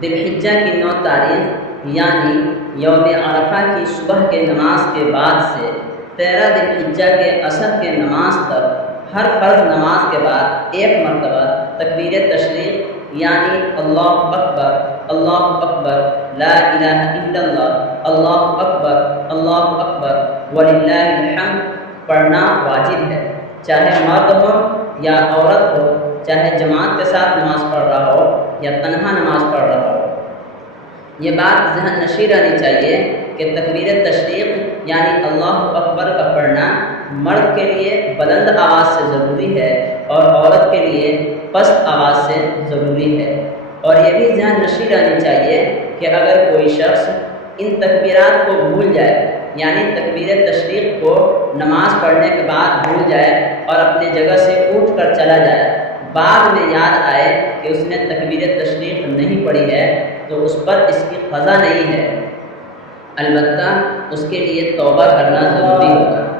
ذی الحجہ کی 9 تاریخ یعنی یوم عرفہ کی صبح کے نماز کے بعد سے 13 ذی الحجہ کے عصر کے نماز تک ہر فرض نماز کے بعد ایک مرتبہ تکبیر تشریق یعنی اللہ اکبر لا الہ الا اللہ اللہ اکبر وللہ الحمد پڑھنا واجب ہے، چاہے مرد ہو یا عورت ہو، چاہے جماعت کے ساتھ نماز پڑھ رہا ہو یا تنہا نماز پڑھ رہا ہو۔ یہ بات ذہن نشین رہنی چاہیے کہ تکبیر تشریق یعنی اللہ اکبر کا پڑھنا مرد کے لیے بلند آواز سے ضروری ہے اور عورت کے لیے پست آواز سے ضروری ہے۔ اور یہ بھی ذہن نشین رہنی چاہیے کہ اگر کوئی شخص ان تکبیرات کو بھول جائے یعنی تکبیر تشریق کو نماز پڑھنے کے بعد بھول جائے اور اپنے جگہ سے اٹھ کر چلا جائے، بعد میں یاد آئے کہ اس نے تکبیر تشریق نہیں پڑھی ہے تو اس پر اس کی قضا نہیں ہے، البتہ اس کے لیے توبہ کرنا ضروری ہوگا۔